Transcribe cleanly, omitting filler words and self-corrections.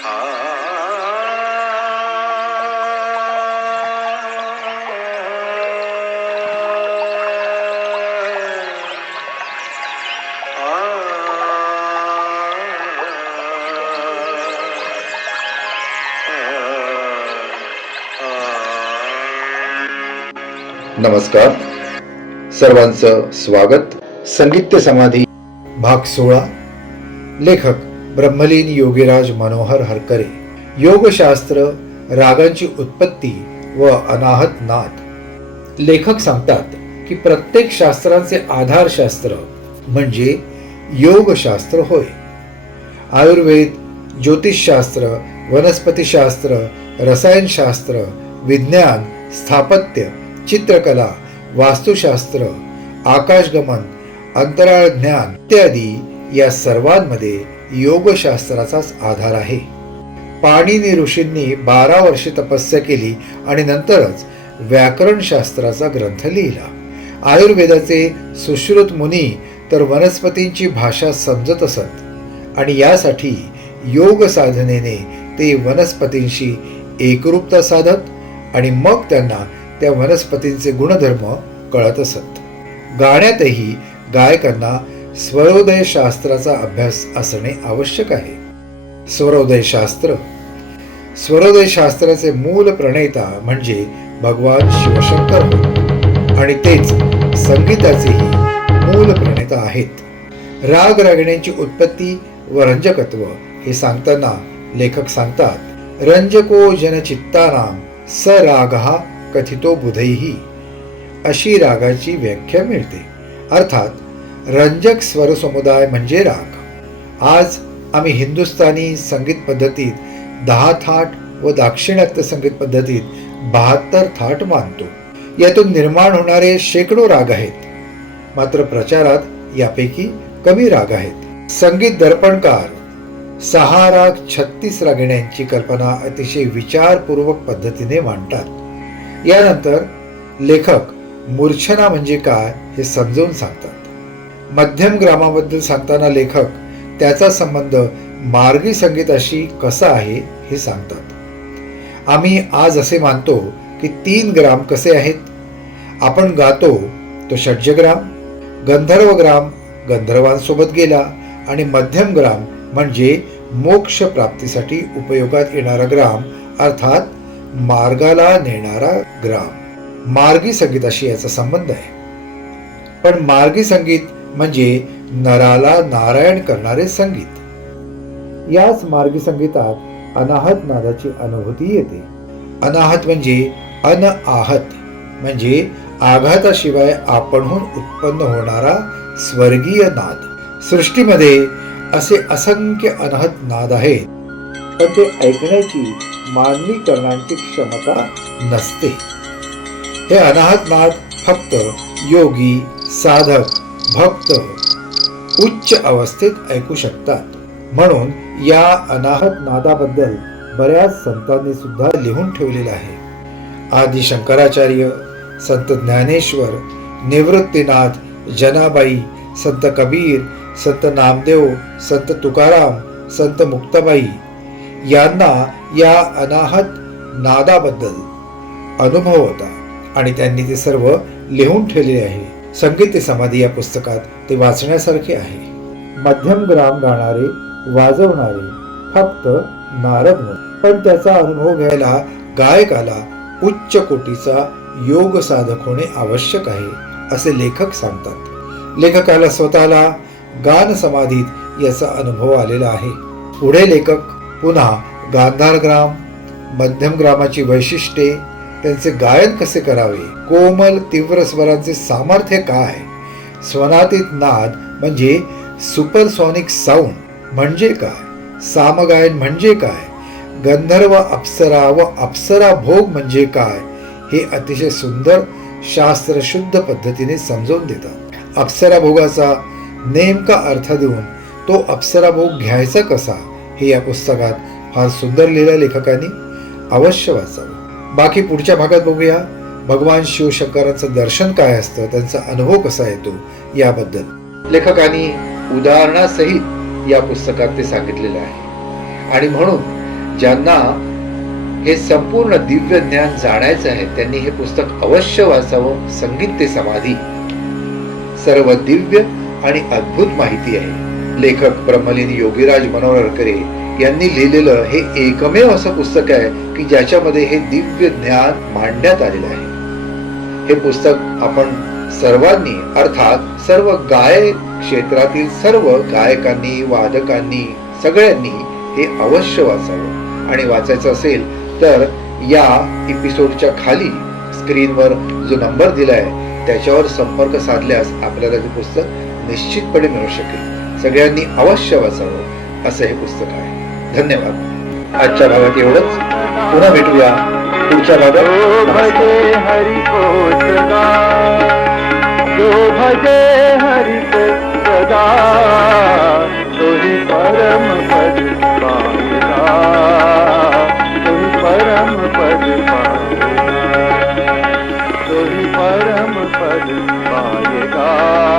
नमस्कार, सर्वांचं स्वागत. संगीत समाधी भाग 16. लेखक ब्रह्मलीन योगीराज मनोहर हरकरे. योगशास्त्र, रागांची उत्पत्ती व अनाहत नाद. लेखक सांगतात की प्रत्येक शास्त्रांचे आधारशास्त्र म्हणजे योगशास्त्र होय. आयुर्वेद, ज्योतिषशास्त्र, वनस्पतीशास्त्र, रसायनशास्त्र, विज्ञान, स्थापत्य, चित्रकला, वास्तुशास्त्र, आकाशगमन, अंतराळ ज्ञान इत्यादी या सर्वांमध्ये योगशास्त्राचाच आधार आहे. पाणिनी ऋषींनी 12 वर्षे तपस्या केली आणि नंतरच व्याकरणशास्त्राचा ग्रंथ लिहिला. आयुर्वेदाचे सुश्रुत मुनी तर वनस्पतींची भाषा समजत असत आणि यासाठी योग साधनेने ते वनस्पतींशी एकरूपता साधत आणि मग त्यांना त्या वनस्पतींचे गुणधर्म कळत असत. गाण्यातही गायकांना स्वरोदय शास्त्राचा अभ्यास असणे आवश्यक आहे. स्वरोदय शास्त्र. स्वरोदय शास्त्राचे मूल प्रणेता म्हणजे भगवान शिवशंकर आणि तेच संगीताचेही मूल प्रणेता आहेत. राग रागिण्यांची उत्पत्ती व रंजकत्व हे सांगताना लेखक सांगतात, रंजको जनचित्तानां स रागः कथितो बुधैही. अशी रागाची व्याख्या मिळते. अर्थात रंजक स्वर समुदाय म्हणजे राग. आज आम्ही हिंदुस्थानी संगीत पद्धतीत 10 थाट व दाक्षिणात्य संगीत पद्धतीत 72 थाट मानतो. यातून निर्माण होणारे शेकडो राग आहेत, मात्र प्रचारात यापैकी कमी राग आहेत. संगीत दर्पणकार 6 राग 36 रागिण्यांची कल्पना अतिशय विचारपूर्वक पद्धतीने मांडतात. यानंतर लेखक मूर्छना म्हणजे काय हे समजावून सांगतात. मध्यम ग्रामाबद्दल सांगताना लेखक त्याचा संबंध मार्गी संगीताशी कसा आहे हे सांगतात. आम्ही आज असे मानतो की 3 ग्राम कसे आहेत. आपण गातो तो षड्जग्राम, गंधर्वग्राम गंधर्वांसोबत गेला आणि मध्यम ग्राम म्हणजे मोक्ष प्राप्तीसाठी उपयोगात येणारा ग्राम अर्थात मार्गाला नेणारा ग्राम. मार्गी संगीताशी याचा संबंध आहे. पण मार्गी संगीत म्हणजे नराला नारायण करणारे संगीत. याच मार्गी संगीतात अनाहत नादाची अनुभूती येते. अनाहत म्हणजे अनआहत म्हणजे आघाताशिवाय आपणहून उत्पन्न होणारा स्वर्गीय नाद. सृष्टीमध्ये असे असंख्य अनाहत नाद आहेत, पण ते ऐकण्याची मानवी करण्याची क्षमता नसते. हे अनाहत नाद फक्त योगी, साधक, भक्त उच्च अवस्थेत ऐकू शकतात. म्हणून या अनाहत नादाबद्दल बऱ्याच संतांनी सुद्धा लिहून ठेवलेलं आहे. आदि शंकराचार्य, संत ज्ञानेश्वर, निवृत्तीनाथ, जनाबाई, संत कबीर, संत नामदेव, संत तुकाराम, संत मुक्ताबाई यांना या अनाहत नादाबद्दल अनुभव होता आणि त्यांनी ते सर्व लिहून ठेवले आहे. संगीत समाधी या पुस्तकात ते वाचण्यासारखे आहे. मध्यम ग्राम गाणारे, वाजवणारे फक्त नारद, पण त्याचा अनुभव घ्यायला गायकाला उच्च कोटीचा योग साधक होणे आवश्यक आहे असे लेखक सांगतात. लेखकाला स्वतःला गान समाधीत याचा अनुभव आलेला आहे. पुढे लेखक पुन्हा गांधार ग्राम, मध्यम ग्रामाची वैशिष्ट्ये, त्यांचे गायन कसे करावे, कोमल तीव्र स्वरांचे सामर्थ्य काय, स्वनातीत नाद म्हणजे सुपरसॉनिक साऊंड म्हणजे काय, सामगायन म्हणजे काय, गंधर्व अप्सरा व अप्सरा भोग म्हणजे काय हे अतिशय सुंदर शास्त्रशुद्ध पद्धतीने समजावून देतात. अप्सरा भोगाचा नेमका अर्थ देऊन तो अप्सरा भोग घ्यायचा कसा हे या पुस्तकात फार सुंदर लिहिलं. लेखकांनी अवश्य वाचावं. बाकी पुढच्या भागात बघूया भगवान शिवशंकरांचं दर्शन काय असतं, त्यांचा अनुभव कसा येतो याबद्दल. लेखकांनी उदाहरणासहित या पुस्तकात ते सांगितलेलं आहे आणि म्हणून ज्यांना हे संपूर्ण दिव्य ज्ञान जाणायचं आहे त्यांनी हे पुस्तक अवश्य वाचावं. संगीत ते समाधी, सर्व दिव्य आणि अद्भुत माहिती आहे. लेखक ब्रह्मलीन योगीराज मनोहर हरकरे यांनी लिहिलेलं हे एकमेव असं पुस्तक आहे की ज्याच्यामध्ये हे दिव्य ज्ञान मांडण्यात आलेलं आहे. हे पुस्तक आपण सर्वांनी, अर्थात सर्व गायक क्षेत्रातील सर्व गायकांनी, वादकांनी, सगळ्यांनी हे अवश्य वाचावं. आणि वाचायचं असेल तर या एपिसोडच्या खाली स्क्रीनवर जो नंबर दिलाय त्याच्यावर संपर्क साधल्यास आपल्याला ते पुस्तक निश्चितपणे मिळू शकेल. सगळ्यांनी अवश्य वाचावं असं हे पुस्तक आहे. धन्यवाद. आजच्या भागात एवढंच. पुन्हा भेटूया पुढच्या भागात. भजे हरि को सदा, जो भजे हरि को सदा, तोहि परम पद पावेगा, तोहि परम पद पावेगा, तोहि परम पद पावेगा.